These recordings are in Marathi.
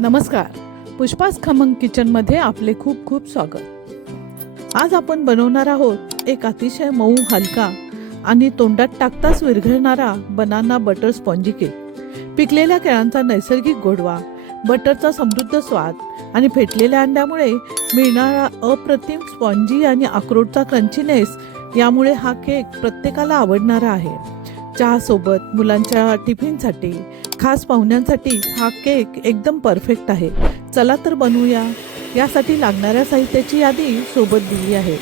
नमस्कार, पुष्पास खमंग किचनमध्ये आपले खूप खूप स्वागत। आज आपण बनवणार आहोत एक अतिशय मऊ, हलका आणि तोंडात टाकताच विरघळणारा बनाना बटर स्पॉन्जी केक। पिकलेल्या केळांचा नैसर्गिक गोडवा, बटरचा समृद्ध स्वाद आणि फेटलेल्या अंड्यामुळे मिळणारा अप्रतिम स्पॉन्जी आणि अक्रोडचा क्रंचीनेस यामुळे हा केक प्रत्येकाला आवडणारा आहे। चहा सोबत, मुलांच्या टिफिनसाठी, खास पाहुण्यांसाठी हा केक एकदम परफेक्ट आहे। चला तर बनवूया। यासाठी लागणाऱ्या साहित्याची यादी सोबत दिली आहे।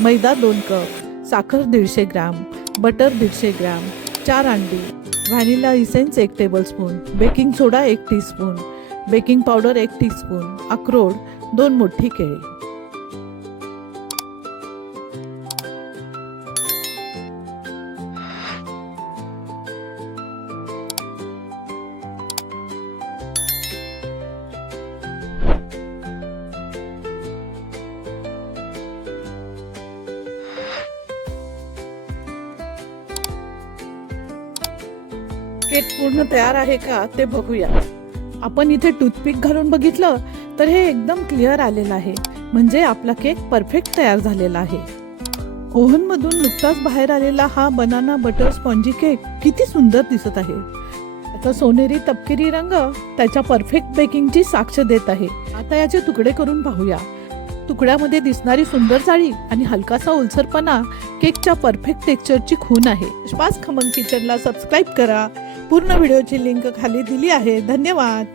मैदा 2 कप, साखर 150 ग्राम, बटर 150 ग्राम, 4 अंडी, व्हॅनिला इसेन्स 1 टेबलस्पून, बेकिंग सोडा 1 टीस्पून, बेकिंग पावडर 1 टीस्पून, अक्रोड 2 मोठी केळी। केक पूर्ण तयार आहे का ते बघूया। आपण इथे टूथपिक घालून बघितलं तर हे एकदम क्लिअर आलेलं आहे, म्हणजे आपला केक परफेक्ट तयार झालेला आहे। ओव्हन मधून नुकताच बाहेर आलेला हा बनाना बटर स्पॉन्जी केक किती सुंदर दिसत आहे। त्याचा सोनेरी तपकिरी रंग त्याच्या परफेक्ट बेकिंगची साक्ष देत आहे। आता याचे तुकडे करून पाहूया। तुकड्यामध्ये दिसणारी सुंदर जाळी आणि हलकासा ओलसरपणा केकच्या परफेक्ट टेक्स्चरची खूण आहे। पुष्पास खमंग किचनला सबस्क्राईब करा। पूर्ण व्हिडिओची लिंक खाली दिली आहे। धन्यवाद।